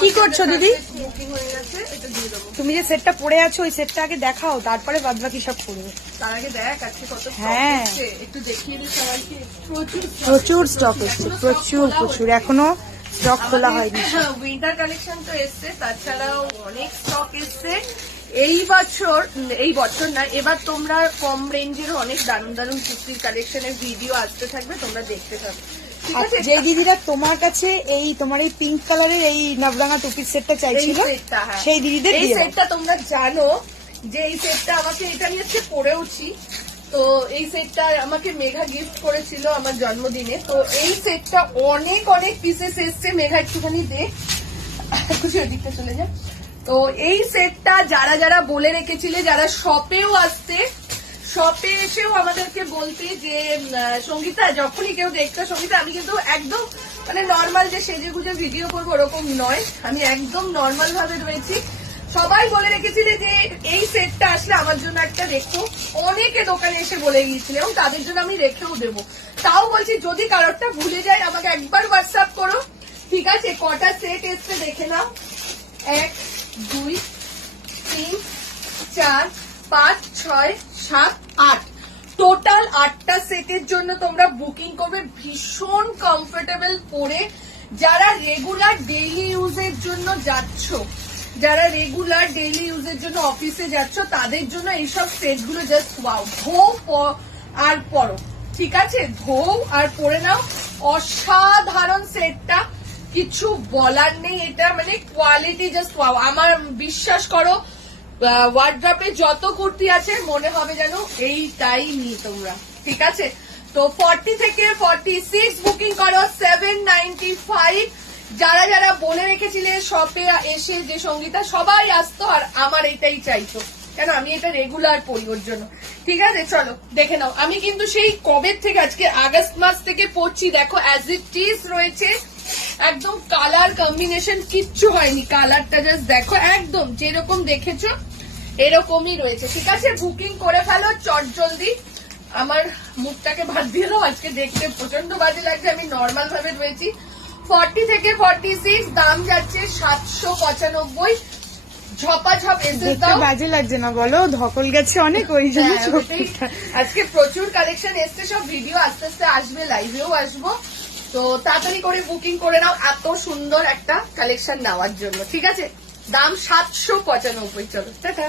কি করছো দিদি? তুমি যে সেটটা পরে আছো ওই সেটটা আগে দেখাও, তারপরে বাদ বাকি সব করবে। তার আগে দেখ আজকে কত হ্যাঁ একটু দেখিয়ে দিই সবাইকে। প্রচুর স্টক এসছে, প্রচুর এখনো স্টক খোলা হয়নি। উইন্টার কালেকশন তো এসছে, তাছাড়াও অনেক স্টক এসছে। এই বছর না, এবার তোমরা কম রেঞ্জের অনেক দারুণ দারুণ কুর্তির কালেকশনের ভিডিও আসতে থাকবে, তোমরা দেখতে থাকবে। যে দিদিরা তোমার কাছে এই তোমার এই পিঙ্ক কালারের এই নবরাঙা টুপির সেটটা চাইছিল, সেই দিদিদের এই সেটটা তোমরা জানো যে এই সেটটা আমাকে এটা নিয়ে পরেওছি। তো এই সেটটা আমাকে মেঘা গিফট করেছিল আমার জন্মদিনে। তো এই সেটটা অনেক অনেক পিসেস এসছে। মেঘা একটুখানি দেখ, খুশি ওদিকটা চলে যা। তো এই সেটটা যারা যারা বলে রেখেছিলে, যারা শপেও আসতে, শপে এসেও আমাদেরকে বলতে যে সঙ্গীতা যখনই কেউ দেখতো, সঙ্গীতা আমি কিন্তু একদম মানে নর্মাল যে সেজে গুজে ভিডিও করবো ওরকম নয়, আমি একদম নর্মাল ভাবে রয়েছি। সবাই বলে রেখেছিলে যে এই সেটটা আসলে আমার জন্য একটা রেখো। অনেকে দোকানে এসে বলে গিয়েছিল এবং তাদের জন্য আমি রেখেও দেবো। তাও বলছি যদি কারোরটা ভুলে যায় আমাকে একবার হোয়াটসঅ্যাপ করো, ঠিক আছে? কটা সেট এসছে দেখে নাও। 1 2 3 4 5 6 7 8 টোটাল 8টা সেটের জন্য তোমরা বুকিং করবে। ভীষণ কমফোর্টেবল পরে, যারা রেগুলার ডেইলি ইউজের জন্য যাচ্ছ, যারা রেগুলার ডেইলি ইউজের জন্য অফিসে যাচ্ছ, তাদের জন্য এইসব সেটগুলো জাস্ট ওয়াও। ধোও আর পরো, ঠিক আছে? ধোও আর পরে নাও। অসাধারণ সেটটা, কিছু বলার নেই। এটা মানে কোয়ালিটি জাস্ট ওয়াও। আমার বিশ্বাস করো, ওয়ার্ড্রপে যত কুর্তি আছে মনে হবে যেন এইটাই নিই তোমরা, ঠিক আছে? তো 40 থেকে 46 বুকিং করো 795। যারা যারা বলে রেখেছিলে শপে এসে যে সঙ্গীতা সবাই আসতো আর আমার এটাই চাইতো, কেন আমি এটা রেগুলার পরি ওর জন্য, ঠিক আছে? চলো দেখে নাও। আমি কিন্তু সেই কবে থেকে, আজকে আগস্ট মাস থেকে পড়ছি। দেখো অ্যাজ ইট ইজ রয়েছে, একদম কালার কম্বিনেশন কিচ্ছু হয়নি। কালারটা জাস্ট দেখো, একদম যেরকম দেখেছো এরকমই রয়েছে, ঠিক আছে? বুকিং করে ফেলো চট জলদি। আমার মুখটাকে ভাত দিয়ে দাও, আজকে দেখতে প্রচন্ড বাজে লাগছে, আমি নর্মাল ভাবে রয়েছি। 40 থেকে 46 দাম যাচ্ছে 795। ঝপাঝপ এসে দাও। বাজে লাগছে না বলো? ধকল গেছে অনেক, ওই জন্য আজকে প্রচুর কালেকশন এসছে, সব ভিডিও আস্তে আস্তে আসবে, লাইভেও আসবো। তো তাড়াতাড়ি করে বুকিং করে নাও এত সুন্দর একটা কালেকশন নেওয়ার জন্য, ঠিক আছে? দাম 795। চলো টাটা।